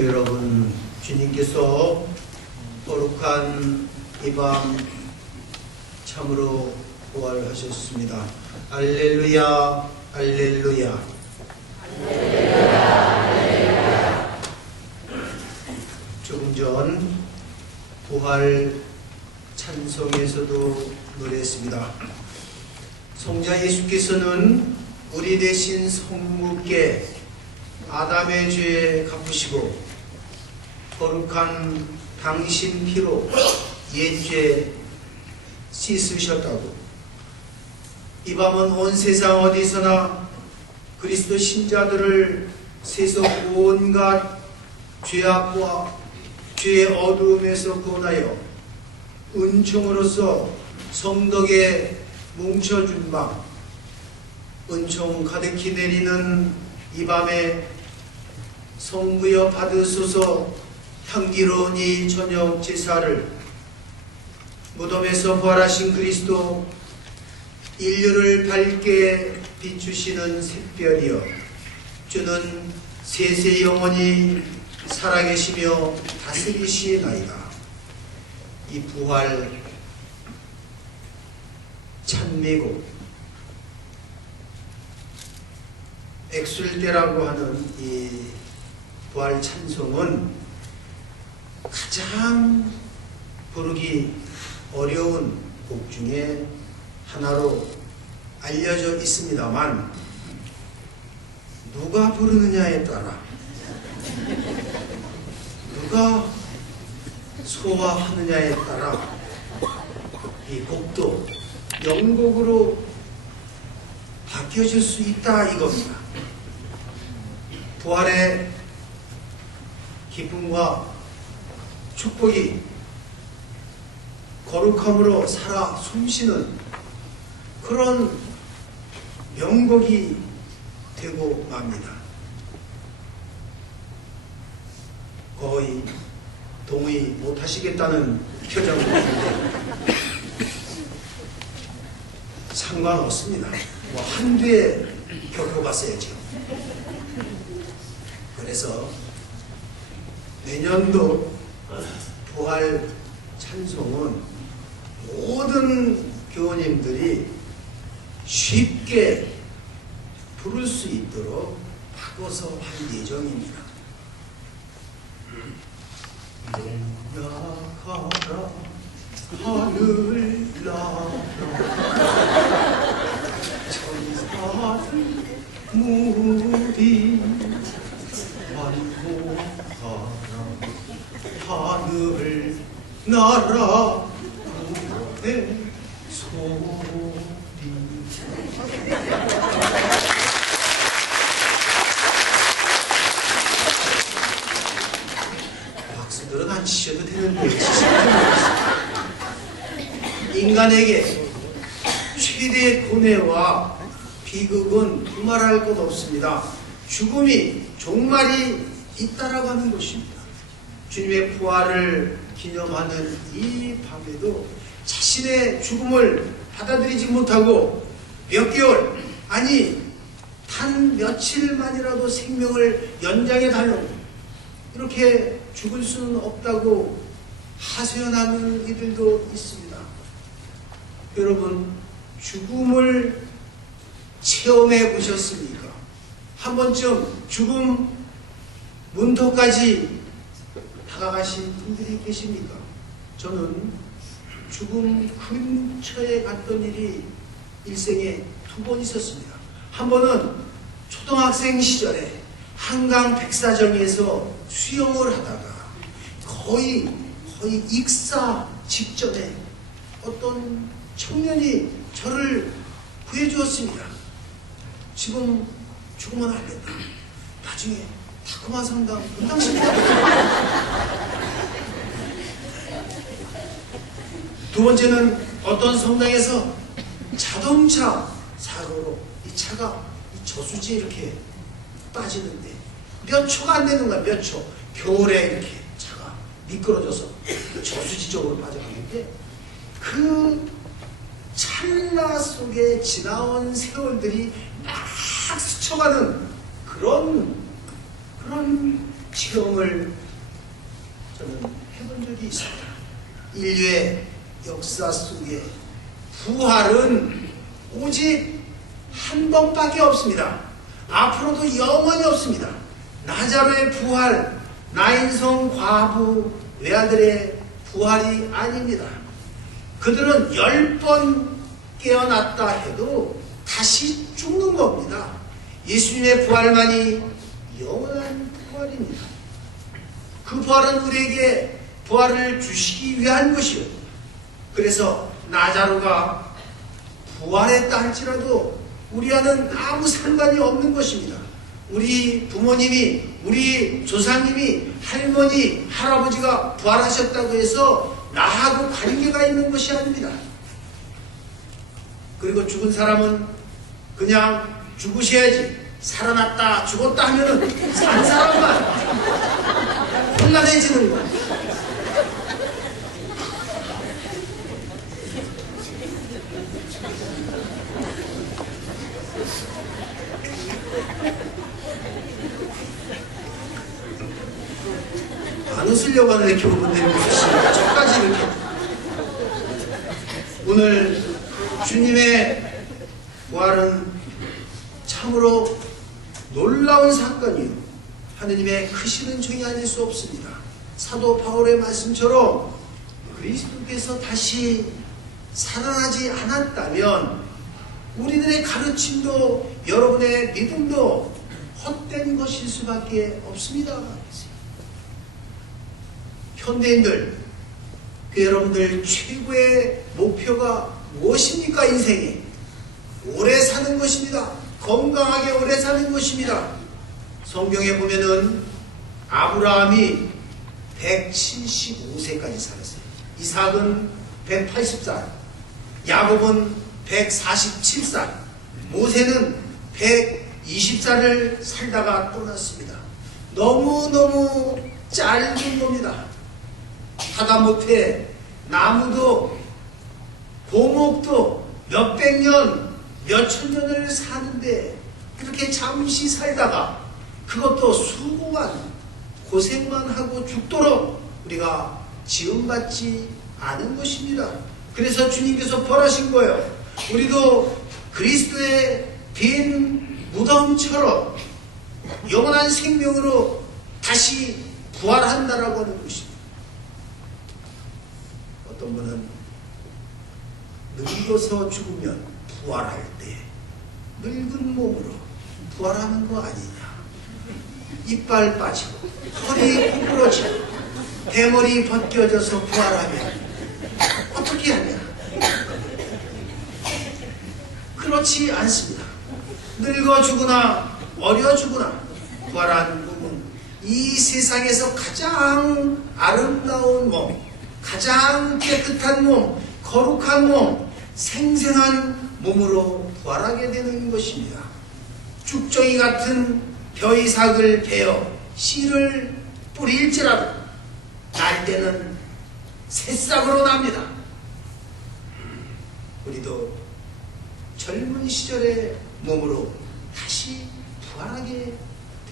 여러분, 주님께서 거룩한 이 밤 참으로 부활하셨습니다. 알렐루야, 알렐루야. 조금 전 부활 찬송에서도 노래했습니다. 성자 예수께서는 우리 대신 성묵게 아담의 죄 갚으시고 거룩한 당신 피로 옛죄 씻으셨다고. 이 밤은 온 세상 어디서나 그리스도 신자들을 세속 온갖 죄악과 죄의 어두움에서 구원하여 은총으로서 성덕에 뭉쳐준 바, 은총 가득히 내리는 이 밤에 성부여 받으소서 향기로운 이 저녁 제사를 무덤에서 부활하신 그리스도 인류를 밝게 비추시는 샛별이여, 주는 세세 영원히 살아계시며 다스리시나이다. 이 부활 찬미곡 엑술대라고 하는 이 부활 찬송은 가장 부르기 어려운 곡 중에 하나로 알려져 있습니다만, 누가 부르느냐에 따라, 누가 소화하느냐에 따라 이 곡도 명곡으로 바뀌어질 수 있다 이겁니다. 부활의 기쁨과 축복이 거룩함으로 살아 숨쉬는 그런 명곡이 되고 맙니다. 거의 동의 못하시겠다는 표정인데 상관없습니다. 뭐 한두에 겪어봤어야죠. 그래서 내년도 부활 찬송은 모든 교우님들이 쉽게 부를 수 있도록 바꿔서 할 예정입니다. 나가라 하늘 나라 천사들 무리 완호하라 하늘 나라 구원의 소리. 박수들은 안 치셔도 되는데 인간에게 최대의 고뇌와 비극은 두말할 것 없습니다. 죽음이 종말이 있다라고 하는 것입니다. 주님의 부활을 기념하는 이 밤에도 자신의 죽음을 받아들이지 못하고 몇 개월, 아니 단 며칠만이라도 생명을 연장해 달라고 이렇게 죽을 수는 없다고 하소연하는 이들도 있습니다. 여러분, 죽음을 체험해 보셨습니까? 한 번쯤 죽음 문턱까지 다가가신 분들이 계십니까? 저는 죽음 근처에 갔던 일이 일생에 2번 있었습니다. 한 번은 초등학생 시절에 한강 백사정에서 수영을 하다가 거의 익사 직전에 어떤 청년이 저를 구해주었습니다. 지금 죽으면 안 된다. 나중에 다크마 성당 분당시키다. 두 번째는 어떤 성당에서 자동차 사고로 이 차가 이 저수지에 이렇게 빠지는데 몇 초가 안 되는 거야. 몇 초. 겨울에 이렇게 차가 미끄러져서 저수지 쪽으로 빠져가는데 그 찰나 속에 지나온 세월들이 막 스쳐가는 그런 체험을 저는 해본 적이 있습니다. 인류의 역사 속에 부활은 오직 한 번밖에 없습니다. 앞으로도 영원히 없습니다. 나자로의 부활, 나인성 과부 외아들의 부활이 아닙니다. 그들은 10번 깨어났다 해도 다시 죽는 겁니다. 예수님의 부활만이 영원한 부활입니다. 그 부활은 우리에게 부활을 주시기 위한 것이요. 그래서 나자로가 부활했다 할지라도 우리와는 아무 상관이 없는 것입니다. 우리 부모님이, 우리 조상님이, 할머니, 할아버지가 부활하셨다고 해서 나하고 관계가 있는 것이 아닙니다. 그리고 죽은 사람은 그냥 죽으셔야지, 살아났다 죽었다 하면은 산 사람만 혼란해지는 거예요. 안 웃으려고 하는데 교우분들이 웃으시니까 저까지 이렇게. 오늘 주님의 부활은 참으로 놀라운 사건이요. 하느님의 크신 은총이 아닐 수 없습니다. 사도 바울의 말씀처럼 그리스도께서 다시 살아나지 않았다면 우리들의 가르침도 여러분의 믿음도 헛된 것일 수밖에 없습니다. 현대인들, 그 여러분들 최고의 목표가 무엇입니까? 인생에 오래 사는 것입니다. 건강하게 오래 사는 것입니다. 성경에 보면은 아브라함이 175세까지 살았어요. 이삭은 180살, 야곱은 147살, 모세는 120살을 살다가 떠났습니다. 너무너무 짧은 겁니다. 하다못해 나무도 고목도 몇백 년, 몇천 년을 사는데 그렇게 잠시 살다가 그것도 수고만, 고생만 하고 죽도록 우리가 지음받지 않은 것입니다. 그래서 주님께서 벌하신 거예요. 우리도 그리스도의 빈 무덤처럼 영원한 생명으로 다시 부활한다라고 하는 것입니다. 어떤 분은 늙어서 죽으면 부활할 때 늙은 몸으로 부활하는 거 아니냐. 이빨 빠지고 허리 구부러지고 대머리 벗겨져서 부활하면 어떻게 하냐. 그렇지 않습니다. 늙어 죽으나 어려 죽으나 부활한 몸은 이 세상에서 가장 아름다운 몸, 가장 깨끗한 몸, 거룩한 몸, 생생한 몸으로 부활하게 되는 것입니다. 죽정이 같은 벼이삭을 베어 씨를 뿌릴지라도 날 때는 새싹으로 납니다. 우리도 젊은 시절의 몸으로 다시 부활하게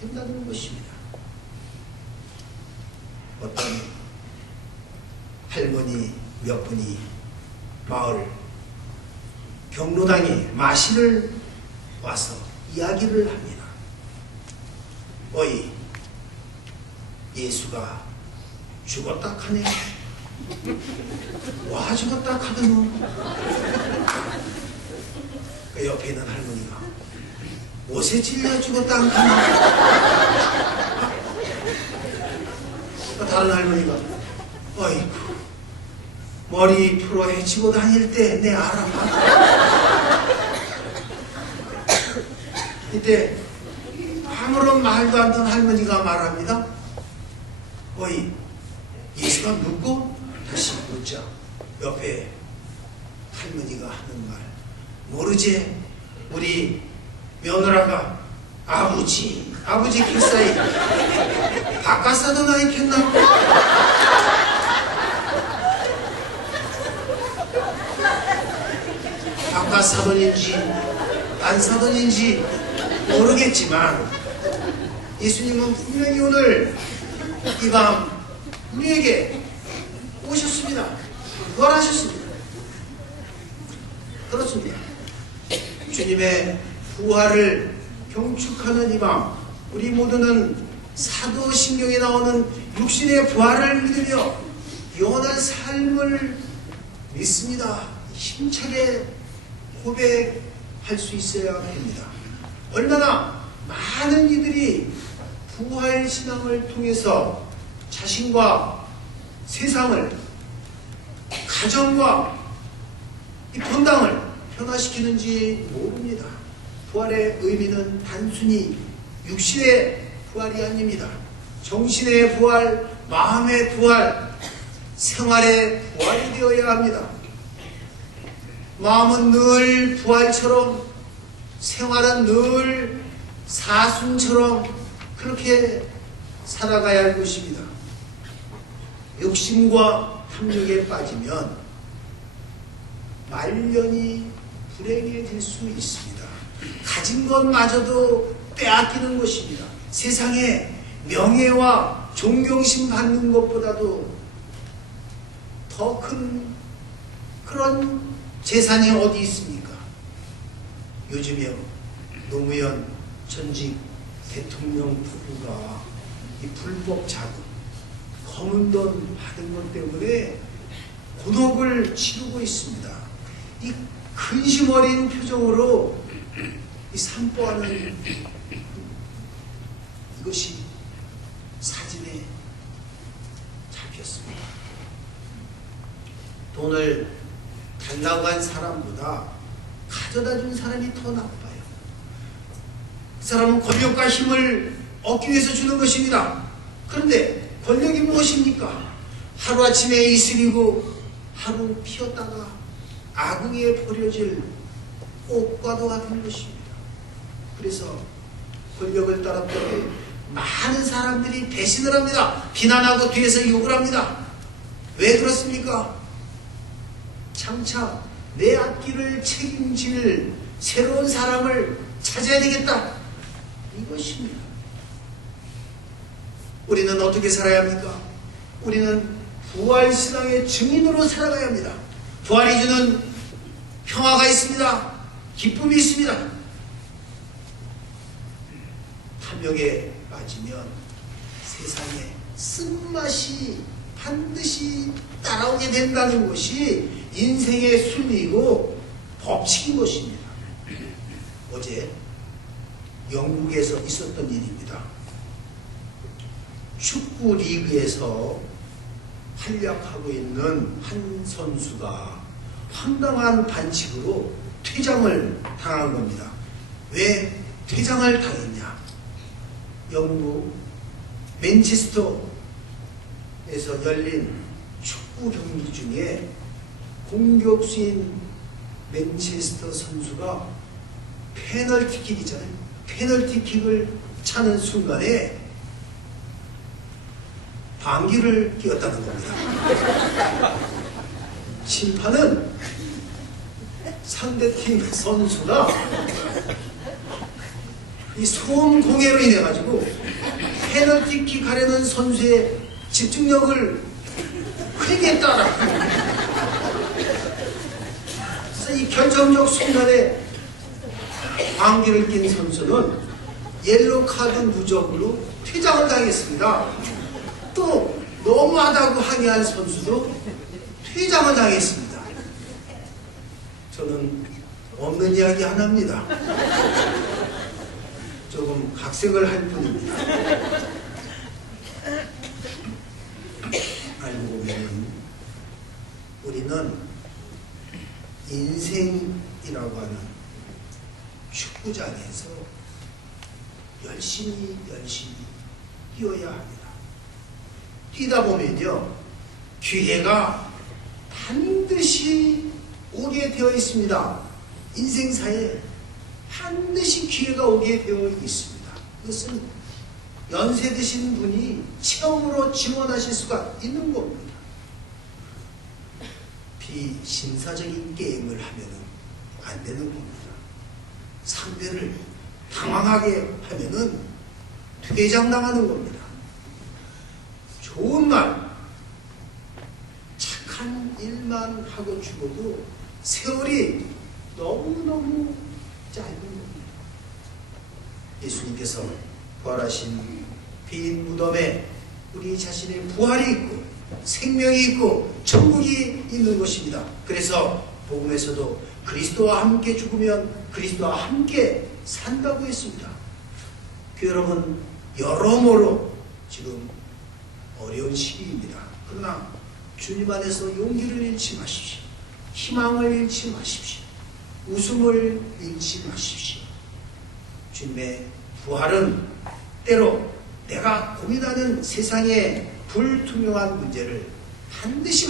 된다는 것입니다. 어떤 할머니 몇 분이 마을 경로당에 마실을 와서 이야기를 합니다. 어이, 예수가 죽었다 카네. 와 죽었다 카드노. 그 옆에 있는 할머니가 옷에 찔려 죽었다 안 카나. 다른 할머니가 어이구 머리 풀어 헤치고 다닐 때 내 알아봐. 이때 아무런 말도 안 듣는 할머니가 말합니다. 어이, 예수가 누구? 다시 묻자. 옆에 할머니가 하는 말 모르지? 우리 며느라가 아버지 길사이 바깥 사돈 아이 켰나? 바깥 사돈인지 딴 사돈인지 모르겠지만 예수님은 분명히 오늘 이 밤 우리에게 오셨습니다. 부활하셨습니다. 그렇습니다. 주님의 부활을 경축하는 이 밤 우리 모두는 사도신경에 나오는 육신의 부활을 믿으며 영원한 삶을 믿습니다. 힘차게 고백할 수 있어야 합니다. 얼마나 많은 이들이 부활신앙을 통해서 자신과 세상을, 가정과 이 본당을 변화시키는지 모릅니다. 부활의 의미는 단순히 육신의 부활이 아닙니다. 정신의 부활, 마음의 부활, 생활의 부활이 되어야 합니다. 마음은 늘 부활처럼, 생활은 늘 사순처럼 그렇게 살아가야 할 것입니다. 욕심과 탐욕에 빠지면 말년이 불행해질 수 있습니다. 가진 것마저도 빼앗기는 것입니다. 세상에 명예와 존경심 받는 것보다도 더 큰 그런 재산이 어디 있습니까? 요즘에 노무현 전직 대통령 부부가 이 불법 자금, 검은 돈 받은 것 때문에 곤혹을 치르고 있습니다. 이 근심 어린 표정으로 이 산보하는 이것이 사진에 잡혔습니다. 돈을 달라고 한 사람보다 가져다 준 사람이 더 나빠요. 그 사람은 권력과 힘을 얻기 위해서 주는 것입니다. 그런데 권력이 무엇입니까? 하루아침에 이슬이고 하루 피었다가 아궁이에 버려질 꽃과도 같은 것입니다. 그래서 권력을 따랐더니 많은 사람들이 배신을 합니다. 비난하고 뒤에서 욕을 합니다. 왜 그렇습니까? 장차 내 앞길을 책임질 새로운 사람을 찾아야 되겠다. 이것입니다. 우리는 어떻게 살아야 합니까? 우리는 부활신앙의 증인으로 살아가야 합니다. 부활이 주는 평화가 있습니다. 기쁨이 있습니다. 탐욕에 빠지면 세상에 쓴맛이 반드시 따라오게 된다는 것이 인생의 순리이고 법칙인 것입니다. 어제 영국에서 있었던 일입니다. 축구 리그에서 활약하고 있는 한 선수가 황당한 반칙으로 퇴장을 당한 겁니다. 왜 퇴장을 당했냐? 영국 맨체스터에서 열린 축구 경기 중에 공격수인 맨체스터 선수가 페널티킥이잖아요. 페널티킥을 차는 순간에 방귀를 뀌었다는 겁니다. 심판은 상대팀 선수가 이 소음 공해로 인해 가지고 페널티킥 하려는 선수의 집중력을 크게 했다라. 그래서 이 결정적 순간에 방귀를 낀 선수는 옐로 카드 누적으로 퇴장을 당했습니다. 또 너무하다고 항의한 선수도 퇴장을 당했습니다. 저는 없는 이야기 하나입니다. 조금 각색을 할 뿐입니다. 알고 보면 우리는 인생이라고 하는 축구장에서 열심히 뛰어야 합니다. 뛰다 보면요, 기회가 반드시 오게 되어 있습니다. 인생사에 반드시 기회가 오게 되어 있습니다. 그것은 연세 드신 분이 체험으로 증언하실 수가 있는 겁니다. 비신사적인 게임을 하면은 안 되는 겁니다. 상대를 당황하게 하면은 퇴장당하는 겁니다. 좋은 말, 착한 일만 하고 죽어도 세월이 너무너무 짧은 겁니다. 예수님께서 부활하신 빈 무덤에 우리 자신의 부활이 있고 생명이 있고 천국이 있는 것입니다. 그래서 복음에서도 그리스도와 함께 죽으면 그리스도와 함께 산다고 했습니다. 그 여러분, 여러모로 지금 어려운 시기입니다. 그러나 주님 안에서 용기를 잃지 마십시오. 희망을 잃지 마십시오. 웃음을 잃지 마십시오. 주님의 부활은 때로 내가 고민하는 세상의 불투명한 문제를 반드시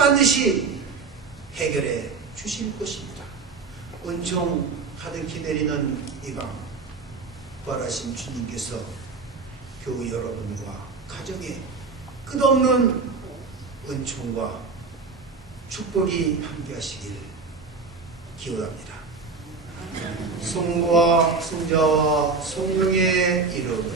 해결해 주실 것입니다. 은총 가득히 내리는 이 밤, 부활하신 주님께서 교회 여러분과 가정에 끝없는 은총과 축복이 함께 하시길 기원합니다. 성부와 성자와 성령의 이름으로